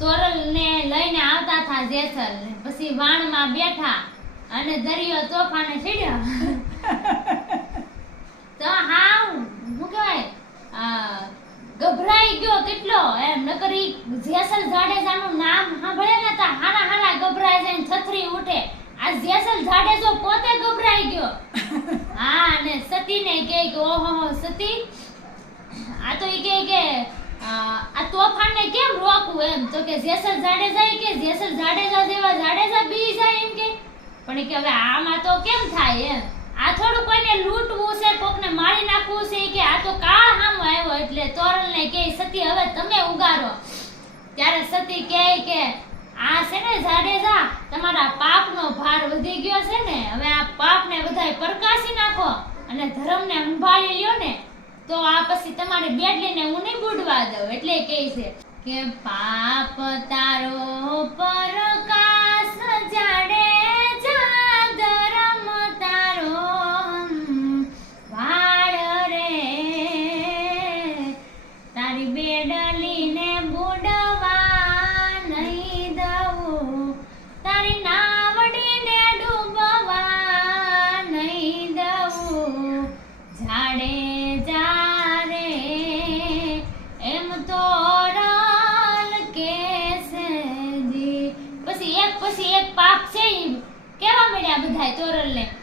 તોરલ ને લઈને આવતા હતા જેસલ ને પછી વાણમાં બેઠા અને દરિયો તોફાને ચડ્યો તો હાવ હું કહેવાય ગભરાઈ ગયો કેટલો એમ નકર ઈ જેસલ જાડેજાનું નામ સાંભળે ને તો હારા હારા ગભરાઈ જાય ને છત્રી ઉઠે આ જેસલ જાડેજો પોતે ગભરાઈ ગયો હા અને સતીને કહે કે ઓહો સતી આ તો ઈ કે આ તોફાનને કેમ રોકવું એમ તો કે જેસલ જાડેજા કે જેસલ જાડેજા જેવા જાડેજા બી જાય એમ કે પણ કે હવે આમાં તો કેમ થાય એમ આ થોડું કોઈને લૂંટવું છે કોકને મારી નાખવું છે કે આ તો કાળ હામો આવ્યો એટલે તોરલને કહે સતી હવે તમે ઉગારો ત્યારે સતી કહે કે આ છે ને જાડેજા તમારા પાપનો ભાર વધી ગયો છે ને હવે આ પાપને બધાય પરકાશી નાખો અને ધર્મને સંભાળી લ્યો ને તો આ પછી તમારી બેડલીને હું નહીં બુડવા દઉં એટલે કહે છે કે પાપ તારો પર